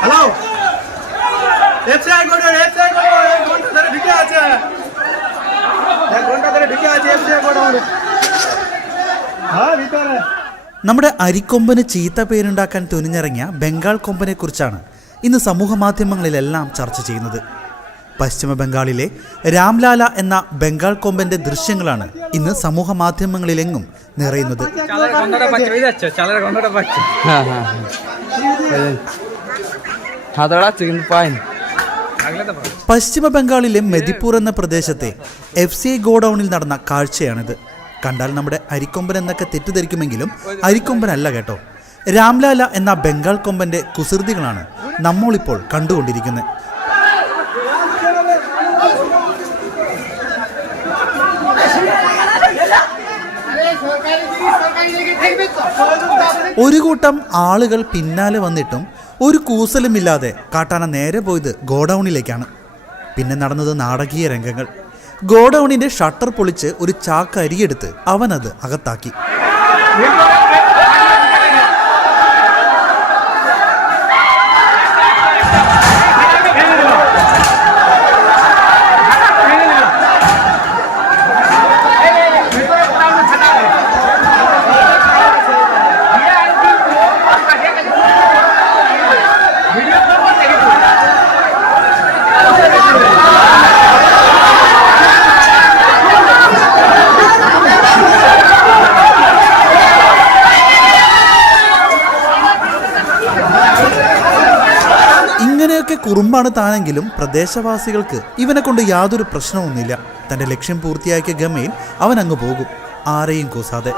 Hello FCI code FCI code এক ঘন্টা ধরে ঢুকে আছে এফসিআই কোড হ্যাঁ ভিতরে നമ്മുടെ അരിക്കൊമ്പന് ചീത്ത പേരുണ്ടാക്കാൻ തുനിഞ്ഞിറങ്ങിയ ബംഗാൾ കൊമ്പനെ കുറിച്ചാണ് ഇന്ന് സമൂഹ മാധ്യമങ്ങളിലെല്ലാം ചർച്ച ചെയ്യുന്നത്. പശ്ചിമ ബംഗാളിലെ രാംലാല എന്ന ബംഗാൾ കൊമ്പന്റെ ദൃശ്യങ്ങളാണ് ഇന്ന് സമൂഹ മാധ്യമങ്ങളിലെങ്ങും നിറയുന്നത്. പശ്ചിമ ബംഗാളിലെ മെദിപ്പൂർ എന്ന പ്രദേശത്തെ FCI ഗോഡൌണിൽ നടന്ന കാഴ്ചയാണിത്. കണ്ടാൽ നമ്മുടെ അരിക്കൊമ്പൻ എന്നൊക്കെ തെറ്റിദ്ധരിക്കുമെങ്കിലും അരിക്കൊമ്പനല്ല കേട്ടോ. രാംലാല എന്ന ബംഗാൾ കൊമ്പന്റെ കുസൃതികളാണ് നമ്മളിപ്പോൾ കണ്ടുകൊണ്ടിരിക്കുന്നത്. ഒരു കൂട്ടം ആളുകൾ പിന്നാലെ വന്നിട്ടും ഒരു കൂസലുമില്ലാതെ കാട്ടാന നേരെ പോയത് ഗോഡൌണിലേക്കാണ്. പിന്നെ നടന്നത് നാടകീയ രംഗങ്ങൾ. ഗോഡൌണിന്റെ ഷട്ടർ പൊളിച്ച് ഒരു ചാക്ക് അരിയെടുത്ത് അവനത് അകത്താക്കി. ഇങ്ങനെയൊക്കെ കുറുമ്പാണ് താനെങ്കിലും പ്രദേശവാസികൾക്ക് ഇവനെ കൊണ്ട് യാതൊരു പ്രശ്നമൊന്നുമില്ല. തന്റെ ലക്ഷ്യം പൂർത്തിയാക്കിയ ഗമയിൽ അവൻ അങ്ങ് പോകും, ആരെയും കൂസാതെ.